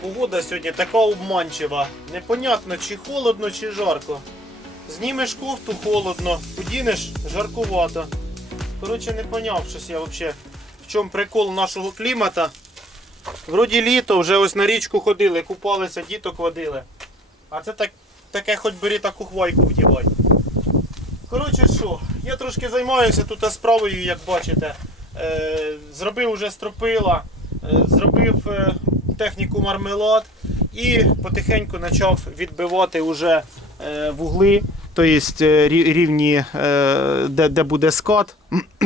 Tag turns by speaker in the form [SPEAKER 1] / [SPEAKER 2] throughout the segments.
[SPEAKER 1] Погода сьогодні така обманчива. Непонятно, чи холодно, чи жарко. Знімеш кофту холодно, подінеш жаркувато. Коротше, не поняв щось я взагалі. В чому прикол нашого клімата. Вроді літо, вже ось на річку ходили, купалися, діток водили. А це так, таке хоч бери таку хвайку вдівай. Коротше що, я трошки займаюся тут справою, як бачите. Е, зробив уже стропила, е, зробив техніку мармелад і потихеньку почав відбивати уже е, вугли, тобто е, рівні, е, де, де буде скат,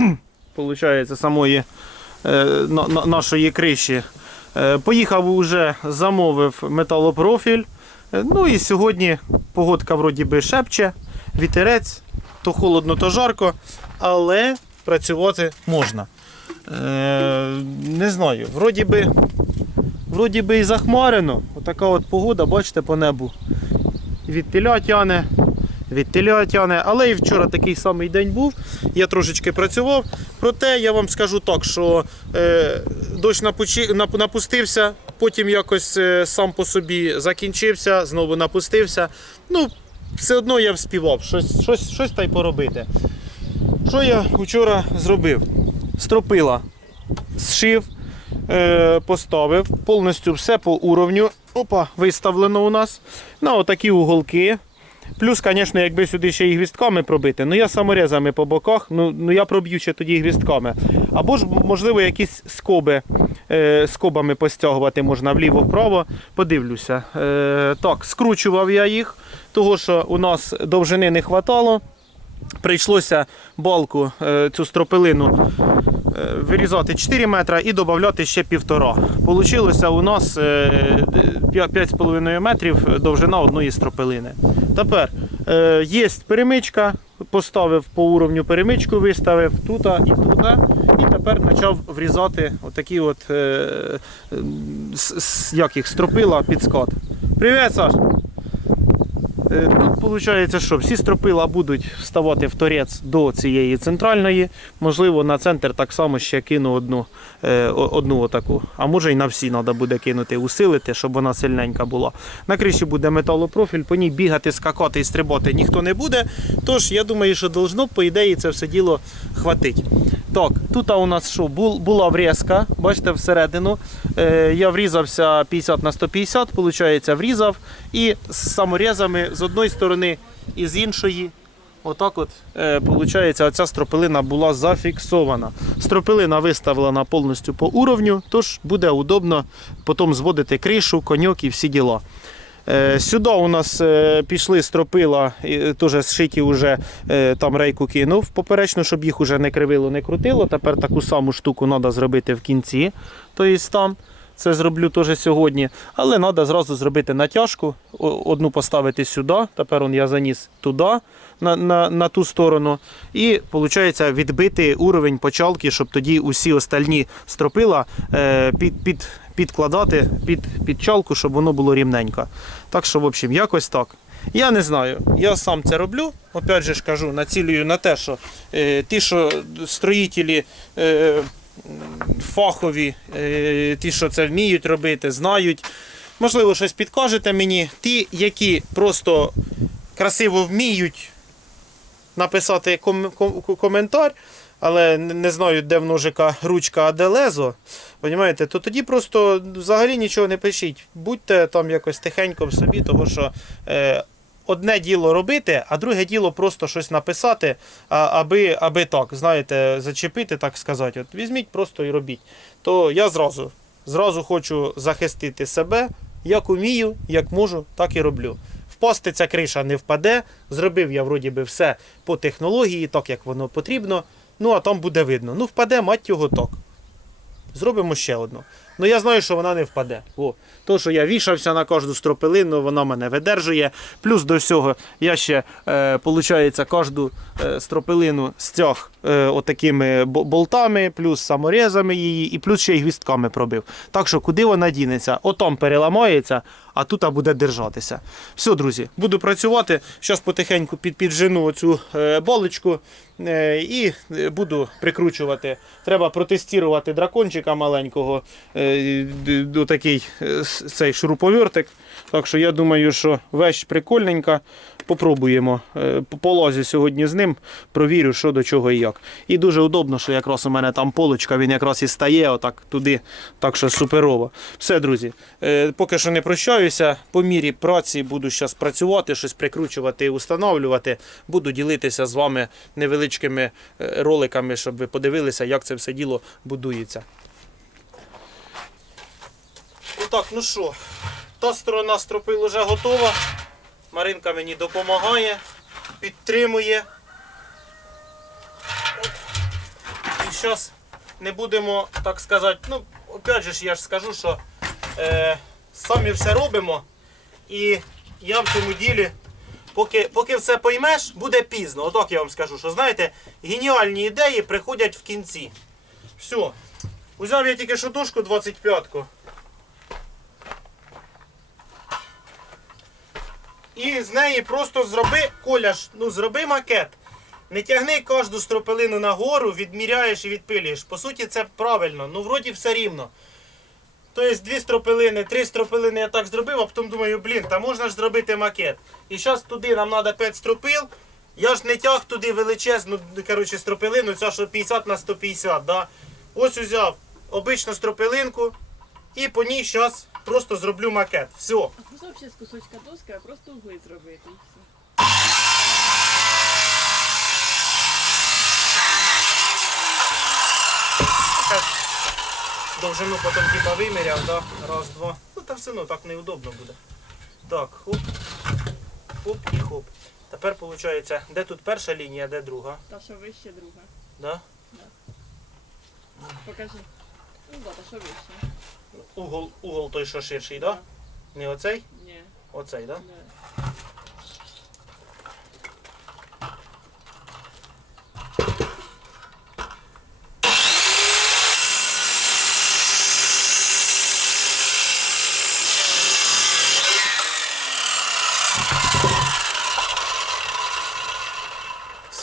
[SPEAKER 1] получається, самої на- на- нашої криші. Поїхав уже, замовив металопрофіль. Ну і сьогодні погодка вроді би шепче, вітерець, то холодно, то жарко, але працювати можна. Е, не знаю, вроді би, вроді би і захмарено. Отака от погода, бачите, по небу. Від теля тяне, від теля тяне, але і вчора такий самий день був. Я трошечки працював. Проте я вам скажу так, що е, дощ напустився, потім якось е, сам по собі закінчився, знову напустився. Ну, все одно я вспівав, щось, щось, щось та й поробити. Що я вчора зробив? Стропила, зшив, поставив, повністю все по уровню. Опа, виставлено у нас. На отакі уголки. Плюс, звісно, якби сюди ще і гвістками пробити, ну я саморезами по боках, ну, ну я проб'ю ще тоді гвістками. Або ж, можливо, якісь скоби, е, скобами постягувати можна вліво-вправо. Подивлюся. Е, так, скручував я їх, того що у нас довжини не вистачало. Прийшлося балку, е, цю стропилину е, вирізати 4 метри і додати ще півтора. Получилося у нас е, 5,5 метрів довжина одної стропилини. Тепер е, є перемичка, поставив по уровню перемичку, виставив тут і тут. І тепер почав врізати отакі от, е, е, як їх, стропила під скат. Привіт, Саш! Е, Тут виходить, що всі стропила будуть вставати в торець до цієї центральної. Можливо, на центр так само ще кину одну, е, одну отаку. А може і на всі треба буде кинути, усилити, щоб вона сильненька була. На криші буде металопрофіль, по ній бігати, скакати і стрибати ніхто не буде. Тож я думаю, що должно, по ідеї, це все діло хватить. Так, тут у нас що, була врізка, бачите, всередину. Е, я врізався 50 на 150, виходить, врізав. І з саморезами з одної сторони і з іншої. Отак от, е, оця стропилина була зафіксована. Стропилина виставлена повністю по уровню, тож буде удобно потім зводити кришу, коньок і всі діла. Е, Сюди у нас е, пішли стропила, теж зшиті вже е, там рейку кинув поперечно, щоб їх уже не кривило, не крутило. Тепер таку саму штуку треба зробити в кінці. Тобто там. Це зроблю теж сьогодні. Але треба зразу зробити натяжку. Одну поставити сюди. Тепер он я заніс туди, на, на, на ту сторону. І виходить відбити уровень почалки, щоб тоді усі остальні стропила е, під, під, підкладати під, під чалку, щоб воно було рівненько. Так що, в общем, якось так. Я не знаю, я сам це роблю. Опять же ж кажу, націлюю на те, що е, ті, що строїтелі е, фахові, е, ті, що це вміють робити, знають. Можливо, щось підкажете мені. Ті, які просто красиво вміють написати ком- ком- коментар, але не не знаю, де в ножика ручка, а де лезо. Понімаєте, то тоді просто взагалі нічого не пишіть. Будьте там якось тихенько в собі, тому що е, одне діло робити, а друге діло просто щось написати, аби, аби так, знаєте, зачепити, так сказати. От візьміть просто і робіть. То я зразу, зразу хочу захистити себе, як умію, як можу, так і роблю. Впасти ця криша не впаде. Зробив я вроді би все по технології, так як воно потрібно. Ну а там буде видно. Ну впаде, мать його так. Зробимо ще одну. Ну я знаю, що вона не впаде. О, то, що я вішався на кожну стропилину, вона мене видержує. Плюс до всього я ще, е, кожну е, стропилину стяг е, отакими болтами, плюс саморезами її, і плюс ще й гвістками пробив. Так що куди вона дінеться? Отам переламається, а тут буде держатися. Все, друзі, буду працювати. Зараз потихеньку під, піджену оцю е, балочку е, і е, буду прикручувати. Треба протестувати дракончика маленького, е, такий е, цей шуруповертик. Так що я думаю, що вещь прикольненька. Попробуємо. Е, Полазю сьогодні з ним, провірю, що до чого і як. І дуже удобно, що якраз у мене там полочка, він якраз і стає отак туди. Так що суперово. Все, друзі. е, Поки що не прощаюся. По мірі праці буду зараз працювати, щось прикручувати і установлювати. Буду ділитися з вами невеличкими е, роликами, щоб ви подивилися, як це все діло будується. І так, ну що, та сторона стропил вже готова. Маринка мені допомагає, підтримує. І зараз не будемо, так сказати, ну, опять же ж я ж скажу, що е, самі все робимо. І я в цьому ділі, поки, поки все поймеш, буде пізно. Отак я вам скажу, що знаєте, геніальні ідеї приходять в кінці. Все. Узяв я тільки що дошку 25-ку. І з неї просто зроби, Коля, ж, ну зроби макет. Не тягни кожну стропилину нагору, відміряєш і відпилюєш. По суті, це правильно, ну вроді все рівно. Тобто дві стропилини, три стропилини я так зробив, а потім думаю, блін, та можна ж зробити макет. І зараз туди нам треба 5 стропил. Я ж не тяг туди величезну коротше, стропилину, ця що 50 на 150. Да? Ось узяв обичну стропилинку і по ній зараз просто зроблю макет. Все.
[SPEAKER 2] А взагалі з кусочка доски, а просто угли зробити і все.
[SPEAKER 1] Довжину потім типа виміряв, да? Раз, два. Ну та все одно так неудобно буде. Так, хоп, хоп і хоп. Тепер виходить, де тут перша лінія, де друга?
[SPEAKER 2] Та що вище друга.
[SPEAKER 1] Да?
[SPEAKER 2] Покажи. Ну да, та що вище.
[SPEAKER 1] Угол, угол той, що ширший, да? Не оцей?
[SPEAKER 2] Ні.
[SPEAKER 1] Оцей, да?
[SPEAKER 2] Да.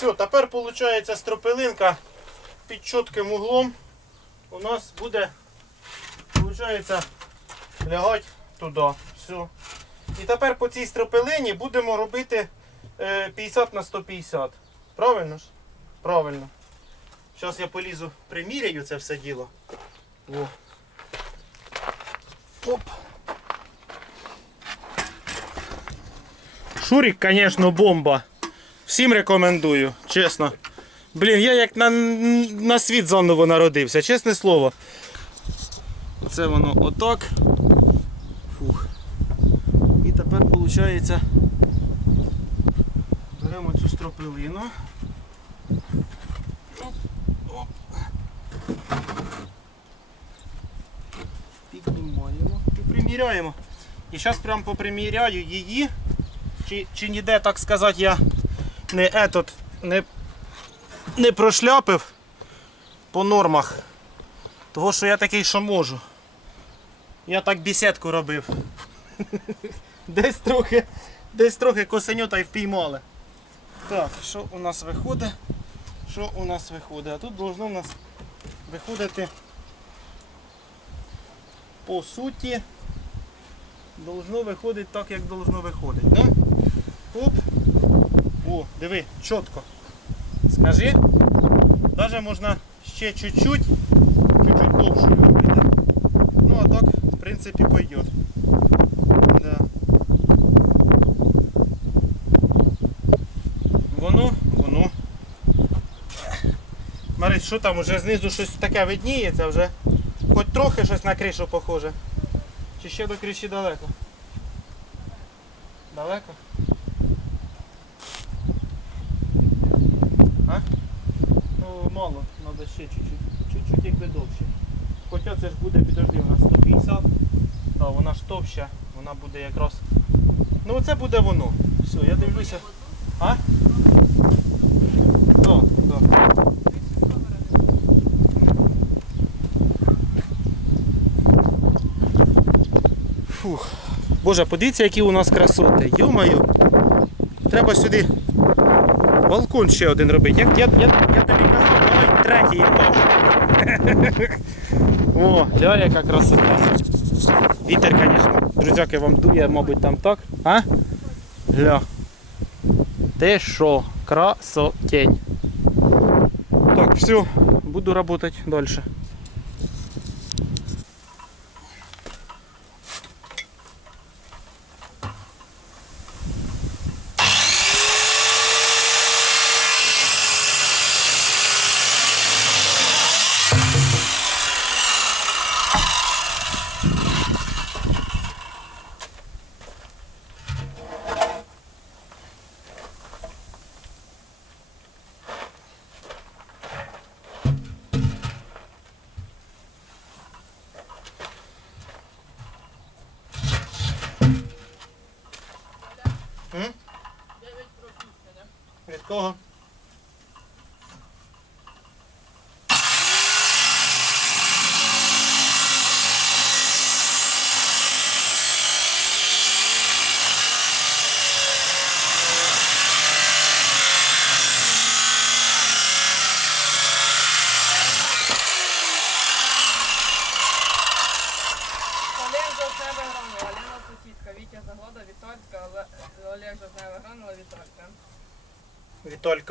[SPEAKER 1] Все, тепер виходить стропилинка під чітким углом. У нас буде, виходить, лягати туди. Все. І тепер по цій стропилині будемо робити е, 50 на 150. Правильно ж? Правильно. Зараз я полізу, приміряю це все діло. О. Оп. Шурик, звісно, бомба. Всім рекомендую, чесно. Блін, я як на, на світ заново народився, чесне слово. Оце воно отак. Фух. І тепер виходить. Беремо цю стропилину. Оп, оп. Піднімаємо і приміряємо. І зараз прям поприміряю її. Чи, чи ніде, так сказати, я не етот, не, не прошляпив по нормах. Того, що я такий, що можу. Я так бісідку робив. Десь трохи, десь трохи косенюта й впіймали. Так, що у нас виходить? Що у нас виходить? А тут должно у нас виходити по суті. Должно виходити так, як должно виходити. Да? Оп. О, диви, чітко. Скажи. Даже можна ще чуть-чуть, чуть-чуть довшою робити. Ну а так, в принципі, пойдет. Да. Воно, воно. Марись, що там, уже знизу щось таке видніється вже. Хоч трохи щось на кришу похоже. Чи ще до криші далеко? Далеко? А? Ну мало, треба ще чуть-чуть. Чуть-чуть якби довше. Хоча це ж буде, підожди, у нас 150. Та вона ж товща, вона буде якраз. Ну оце буде воно. Все, я дивлюся. А? Так, так. Фух. Боже, подивіться, які у нас красоти. Йо-моє. Треба сюди балкон ще один робити. Як я, я, я тобі казав, давай третій етаж. О, гля, яка красота. Вітер, звісно. Друзяки, вам дує, мабуть, там так. А? Гля. Ти що? Красотень. Так, все, буду работать дальше. Від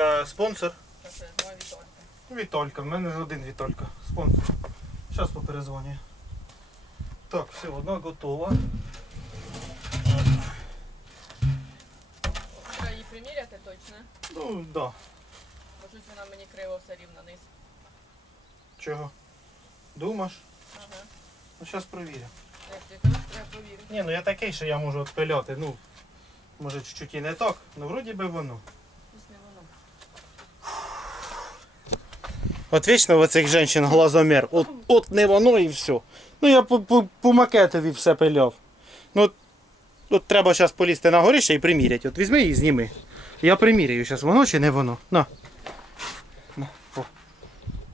[SPEAKER 2] Вітолька
[SPEAKER 1] спонсор.
[SPEAKER 2] Вітолька.
[SPEAKER 1] Вітолька, в мене один Вітолька. Спонсор. Зараз поперезвоню. Так, все, одна готова.
[SPEAKER 2] Треба її приміряти точно,
[SPEAKER 1] Ну, да.
[SPEAKER 2] бо щось вона мені криво все рівно низ.
[SPEAKER 1] Чого? Думаш?
[SPEAKER 2] Ага.
[SPEAKER 1] Ну, зараз провірю. Ні, ну я такий, що я можу відпиляти. Ну, може чуть-чуть і не так, ну вроді би воно.
[SPEAKER 2] Щось не воно.
[SPEAKER 1] От вічно в цих жінок глазомір. От, от не воно і все. Ну я по, по, по макетові все пиляв. Ну от, от треба зараз полізти на горище і приміряти. От візьми і зніми. Я приміряю зараз, воно чи не воно. На. На, о.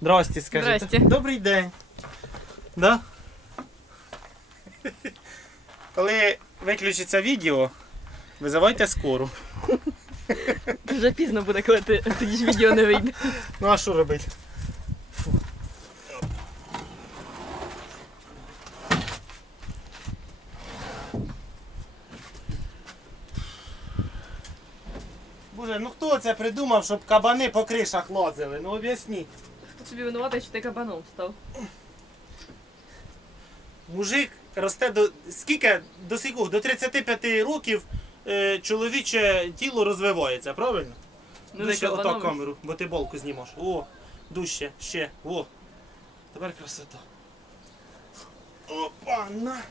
[SPEAKER 1] Здрасте, скажи.
[SPEAKER 2] Здрасте.
[SPEAKER 1] Добрий день. Да? Коли виключиться відео, визивайте скору.
[SPEAKER 2] Вже пізно буде, коли ти відео не вийде.
[SPEAKER 1] Ну а що робити? Боже, ну хто це придумав, щоб кабани по кришах лазили? Ну об'ясніть.
[SPEAKER 2] Хто собі винуватий, що ти кабаном став?
[SPEAKER 1] Мужик росте до скільки? До скільки? До 35 років е, чоловіче тіло розвивається, правильно?
[SPEAKER 2] Ну, не
[SPEAKER 1] Дужче отак
[SPEAKER 2] кабаном.
[SPEAKER 1] камеру, бо ти болку знімаш. О, дужче, ще, о. Тепер красота. Опа, на.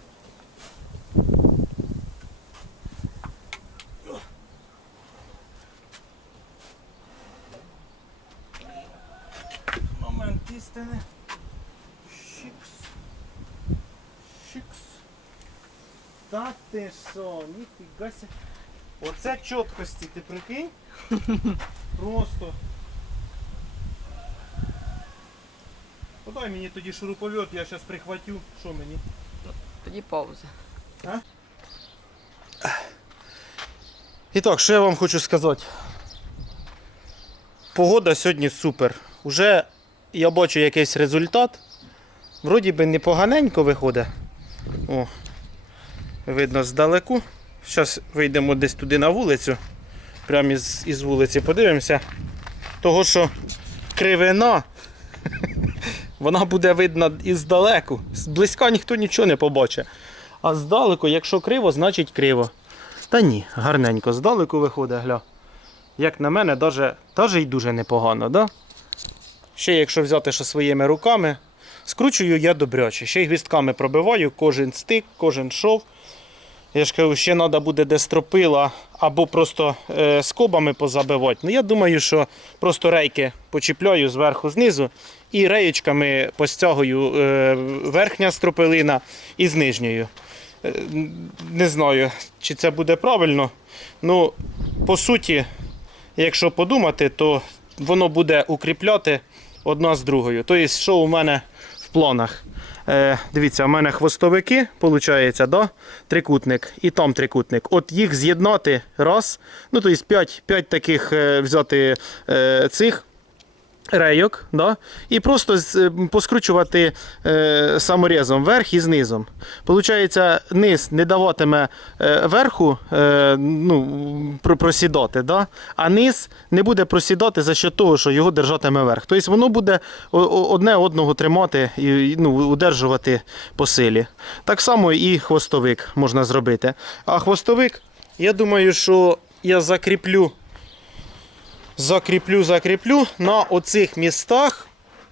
[SPEAKER 1] Ти що, ніфіга ся. Оце чіткості, ти прикинь? Просто. Подай мені тоді шуруповерт, я зараз прихватю. Що мені?
[SPEAKER 2] Тоді пауза.
[SPEAKER 1] І так, що я вам хочу сказати. Погода сьогодні супер. Уже я бачу якийсь результат. Вроді би непоганенько виходить. О, видно здалеку. Зараз вийдемо десь туди на вулицю. Прямо із, із вулиці подивимося. Того, що кривина, вона буде видна іздалеку. Зблизька ніхто нічого не побачить. А здалеку, якщо криво, значить криво. Та ні, гарненько здалеку виходить, гля. Як на мене, даже й дуже непогано, да? Ще якщо взяти що своїми руками, скручую я добряче. Ще й гвістками пробиваю кожен стик, кожен шов. Я ж кажу, ще треба буде де стропила або просто е, скобами позабивати. Ну я думаю, що просто рейки почіпляю зверху знизу і реєчками постягую е, верхня стропилина із нижньою. Е, Не знаю, чи це буде правильно. Ну, по суті, якщо подумати, то воно буде укріпляти одна з другою. Тобто, що у мене планах. Е, дивіться, у мене хвостовики, виходить, да? трикутник і там трикутник. От їх з'єднати раз. Ну, тобто 5, 5 таких е, взяти е, цих рейок, да? і просто е, поскручувати е, саморізом вверх і знизом. Получається, низ не даватиме е, верху е, ну, просідати, да? а низ не буде просідати за що того, що його держатиме верх. Тобто воно буде одне одного тримати і, ну, удержувати по силі. Так само і хвостовик можна зробити. А хвостовик, я думаю, що я закріплю закріплю, закріплю на оцих містах,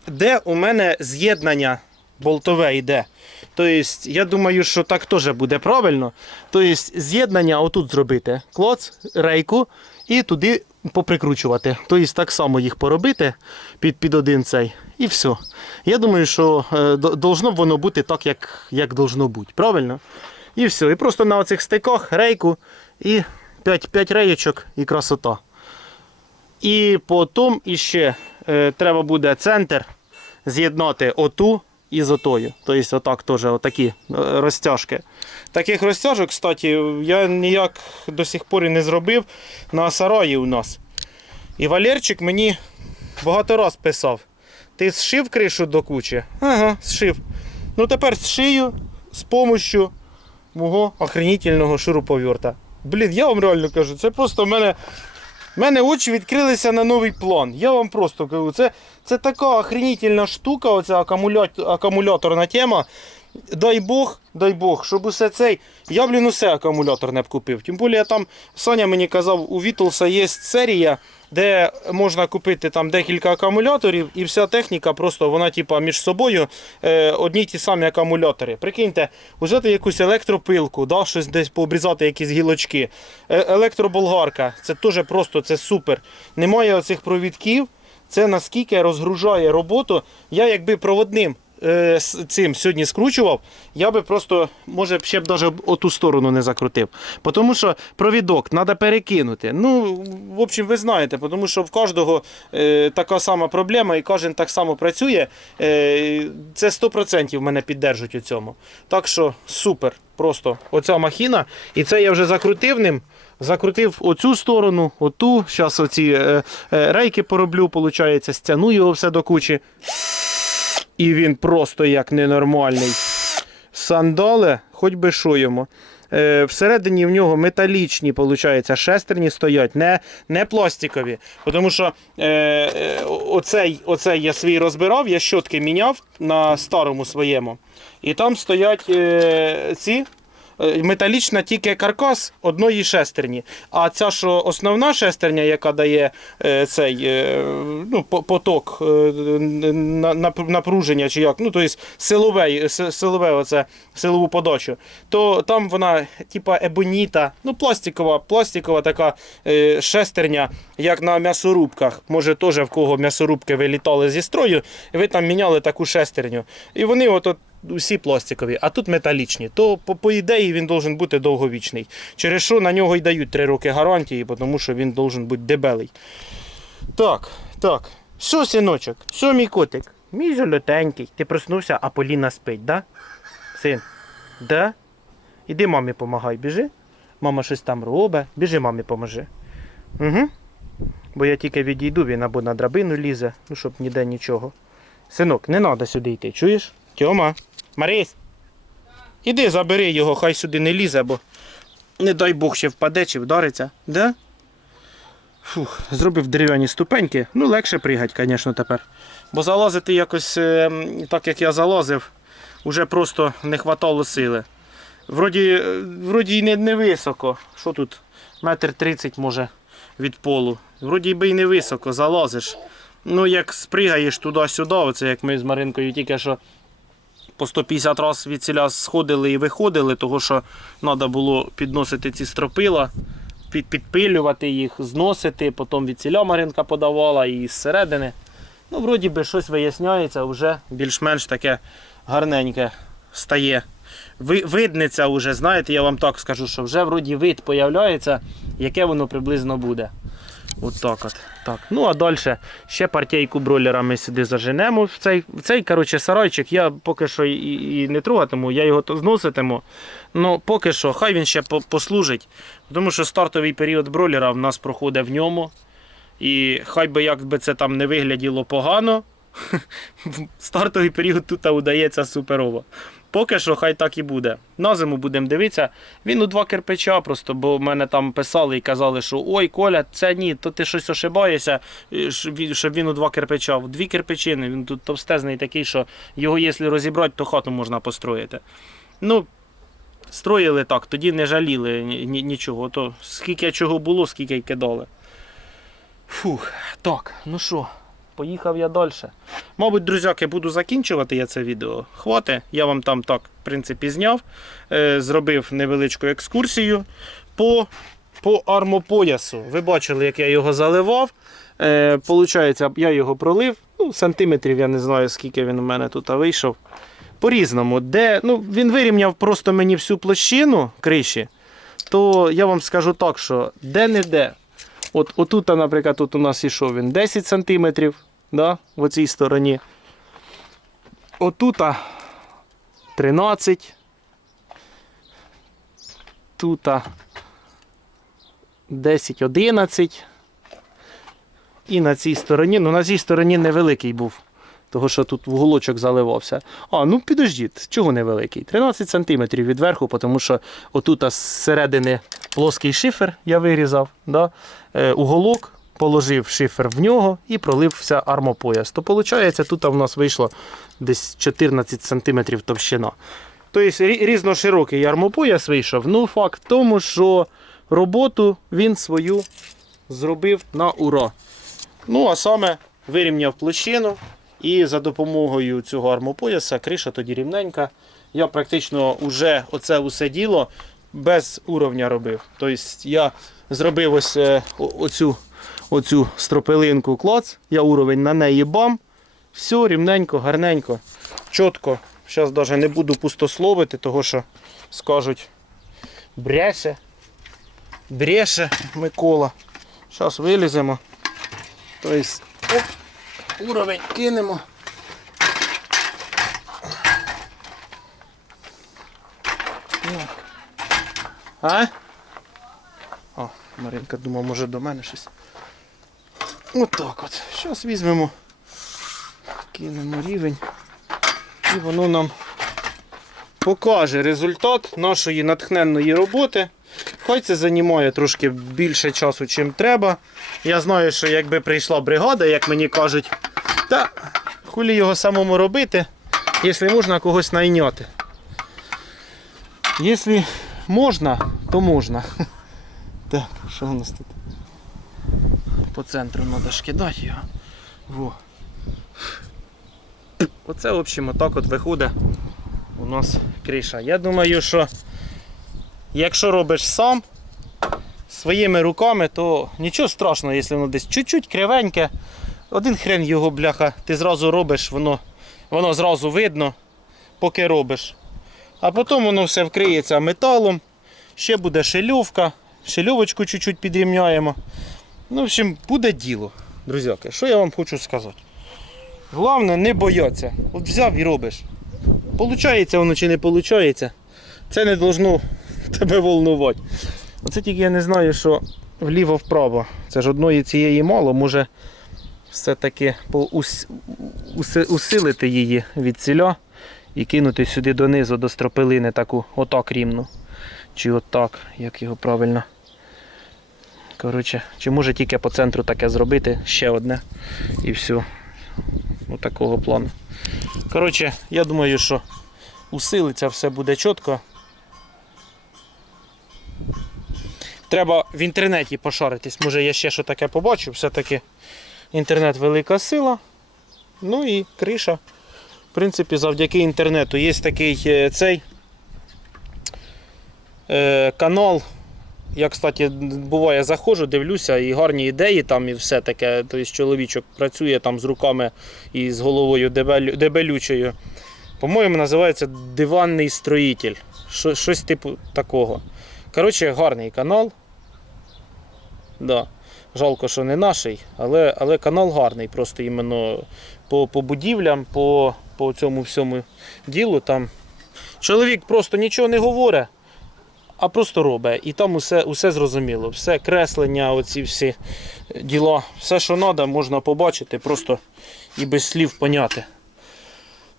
[SPEAKER 1] де у мене з'єднання болтове йде. Тобто, я думаю, що так теж буде правильно. Тобто, з'єднання отут зробити. Клоц, рейку і туди поприкручувати. Тобто, так само їх поробити під, під один цей. І все. Я думаю, що е, должно воно бути так, як, як должно бути. Правильно? І все. І просто на оцих стиках рейку і 5, 5 реєчок і красота. І потім іще е, треба буде центр з'єднати оту із отою. Тобто отак теж отакі е, розтяжки. Таких розтяжок, кстати, я ніяк до сих пор і не зробив на сараї у нас. І Валерчик мені багато раз писав: ти зшив кришу до кучі? Ага, зшив. Ну тепер зшию з допомогою мого охренительного шуруповерта. Блін, я вам реально кажу, це просто в мене у мене очі відкрилися на новий план. Я вам просто кажу, це, це така охренительна штука, оця акумулятор, акумуляторна тема. Дай Бог, дай Бог, щоб усе цей. Я, блін, усе акумулятор не б купив. Тим більше там Саня мені казав, у Вітлса є серія, де можна купити там декілька акумуляторів, і вся техніка просто вона типа між собою е, одні ті самі акумулятори. Прикиньте, взяти якусь електропилку, да, щось десь пообрізати якісь гілочки. Е, електроболгарка, це теж просто це супер. Немає оцих провідків. Це наскільки розгружає роботу. Я якби проводним е, цим сьогодні скручував, я би просто, може, ще б навіть оту сторону не закрутив. Тому що провідок треба перекинути. Ну, в общем, ви знаєте, тому що в кожного е, така сама проблема і кожен так само працює. Е, це 100% мене піддержуть у цьому. Так що супер. Просто оця махіна. І це я вже закрутив ним. Закрутив оцю сторону, оту. Зараз оці е, е, рейки пороблю, виходить, стягну його все до кучі. І він просто як ненормальний. Сандали, хоч би що йому. Е, всередині в нього металічні, виходить, шестерні стоять, не, не пластикові. Тому що е, е, оцей, оцей я свій розбирав, я щотки міняв на старому своєму. І там стоять е, ці. Е, Металічна тільки каркас одної шестерні. А ця, що основна шестерня, яка дає е, цей е, ну, поток на- нап- напруження, чи як, ну, тобто силове, силове оце, силову подачу, то там вона типа ебоніта, ну, пластикова, пластикова така шестерня, як на м'ясорубках. Може, теж в кого м'ясорубки вилітали зі строю, і ви там міняли таку шестерню. І вони от усі пластикові, а тут металічні. То по, по ідеї він должен бути довговічний. Через що на нього й дають 3 роки гарантії, тому що він должен бути дебелий. Так, так. Що, синочок? Що, мій котик? Мій золотенький. Ти проснувся, а Поліна спить, да? Син? Да? Іди мамі помагай, біжи. Мама щось там робить. Біжи мамі поможи. Угу. Бо я тільки відійду, він або на драбину лізе, ну щоб ніде нічого. Синок, не треба сюди йти, чуєш? Тьома, Марись, іди забери його, хай сюди не лізе, бо не дай Бог ще впаде чи вдариться. Да? Фух, зробив дерев'яні ступеньки. Ну, легше пригати, звісно, тепер. Бо залазити якось е, так, як я залазив, вже просто не хватало сили. Вроді, е, вроді й не, не високо. Що тут? Метр тридцять може від полу. Вроді би й не високо, залазиш. Ну, як спригаєш туди-сюди, оце як ми з Маринкою тільки що по 150 разів від ціля сходили і виходили, того що треба було підносити ці стропила, під, підпилювати їх, зносити, потім від ціля Маринка подавала і зсередини. Ну, вроді би щось виясняється, вже більш-менш таке гарненьке стає. Ви, видниться вже, знаєте, я вам так скажу, що вже вроді вид появляється, яке воно приблизно буде. От так от. Так. Ну а далі ще партійку бройлера ми сюди заженемо. В цей, в цей коротше, сарайчик я поки що і, і не трогатиму, я його зноситиму. Ну поки що, хай він ще послужить. Тому що стартовий період бройлера в нас проходить в ньому. І хай би як би це там не вигляділо погано, стартовий період тут удається суперово. Поки що хай так і буде. На зиму будемо дивитися. Він у два кирпича, просто бо мене там писали і казали, що ой, Коля, це ні, то ти щось ошибаєшся, щоб він- у два кирпича. В Дві кирпичини, він тут товстезний такий, що його, якщо розібрати, то хату можна построїти. Ну, строїли так, тоді не жаліли ні- ні- нічого. То скільки чого було, скільки й кидали. Фух, так, ну що, поїхав я далі. Мабуть, друзяки, буду закінчувати я це відео. Хвати, я вам там так, в принципі, зняв. Е, зробив невеличку екскурсію по, по армопоясу. Ви бачили, як я його заливав. Е, получається, я його пролив. Ну, сантиметрів, я не знаю, скільки він у мене тут вийшов. По-різному. Де, ну, він вирівняв просто мені всю площину криші. То я вам скажу так, що де-не-де. От отут, наприклад, тут у нас ішов він 10 сантиметрів да, в оцій стороні. Отут 13. Тут 10, 11. І на цій стороні, ну на цій стороні невеликий був. Того, що тут вуголочок заливався. А, ну підождіть, чого невеликий? 13 см від верху, тому що отут зсередини плоский шифер я вирізав. Да? Е, уголок, положив шифер в нього і пролився армопояс. То виходить, тут у нас вийшло десь 14 см товщина. Тобто рі- різноширокий армопояс вийшов. Ну, факт в тому, що роботу він свою зробив на ура. Ну, а саме вирівняв площину. І за допомогою цього армопояса криша тоді рівненька. Я практично вже оце усе діло без уровня робив. Тобто я зробив ось е, оцю, оцю стропилинку клац, я уровень на неї бам. Все рівненько, гарненько, чітко. Зараз навіть не буду пустословити, того що скажуть бреше. Бреше Микола. Зараз виліземо. Тобто, уровень кинемо. А? О, Маринка думав, може до мене щось. Отак от. Зараз візьмемо, кинемо рівень. І воно нам покаже результат нашої натхненної роботи. Хай це займає трошки більше часу, чим треба. Я знаю, що якби прийшла бригада, як мені кажуть, та хулі його самому робити, якщо можна когось найняти. Якщо можна, то можна. Так, що у нас тут? По центру треба ж його. Во. Оце, в общем, отак от виходить у нас криша. Я думаю, що якщо робиш сам своїми руками, то нічого страшного, якщо воно десь чуть-чуть кривеньке. Один хрен його, бляха, ти зразу робиш, воно, воно зразу видно, поки робиш. А потім воно все вкриється металом, ще буде шильовка, шильовочку чуть-чуть підрівняємо. Ну, в общем, буде діло, друзяки. Що я вам хочу сказати? Головне, не бояться. От взяв і робиш. Получається воно чи не получається, це не должно тебе волнувати. Оце тільки я не знаю, що вліво-вправо. Це ж одної цієї мало, може все-таки усилити її від ціля і кинути сюди донизу до стропилини таку отак рівну. Чи отак, як його правильно. Коротше, чи може тільки по центру таке зробити, ще одне і все. Отакого плану. Коротше, я думаю, що усилиться все буде чітко. Треба в інтернеті пошаритись. Може я ще що таке побачу. Все-таки інтернет велика сила. Ну і криша. В принципі, завдяки інтернету є такий е, цей е, канал. Я, кстати, буває, заходжу, дивлюся, і гарні ідеї там, і все таке. Тобто чоловічок працює там з руками і з головою дебелю- дебелючою. По-моєму, називається Диванний строїтель. Що- Щось типу такого. Коротше, гарний канал. Да. Жалко, що не наший, але, але канал гарний. Просто іменно по, по будівлям, по, по цьому всьому ділу. Там чоловік просто нічого не говорить, а просто робить. І там усе, усе зрозуміло. Все креслення, оці всі діла, все, що треба, можна побачити, просто і без слів поняти.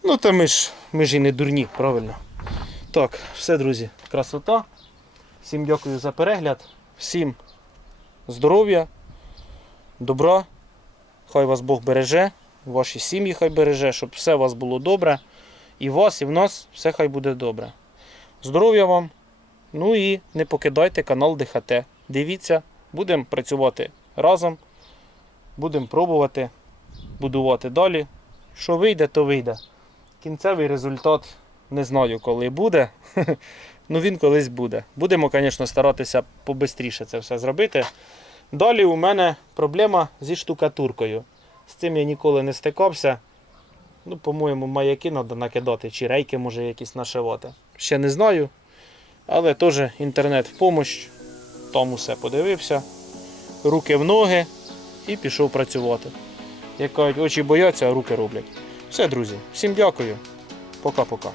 [SPEAKER 1] Ну, та ми ж, ми ж і не дурні, правильно. Так, все, друзі, красота. Всім дякую за перегляд. Всім здоров'я, добра. Хай вас Бог береже, ваші сім'ї хай береже, щоб все у вас було добре. І в вас, і в нас все хай буде добре. Здоров'я вам. Ну і не покидайте канал ДХТ. Дивіться, будемо працювати разом. Будемо пробувати будувати далі. Що вийде, то вийде. Кінцевий результат не знаю, коли буде. Ну він колись буде. Будемо, звісно, старатися побистріше це все зробити. Далі у мене проблема зі штукатуркою. З цим я ніколи не стикався. Ну, по-моєму, маяки треба накидати, чи рейки може якісь нашивати. Ще не знаю. Але теж інтернет в помощь. Там усе подивився. Руки в ноги і пішов працювати. Як кажуть, очі бояться, а руки роблять. Все, друзі, всім дякую. Пока-пока.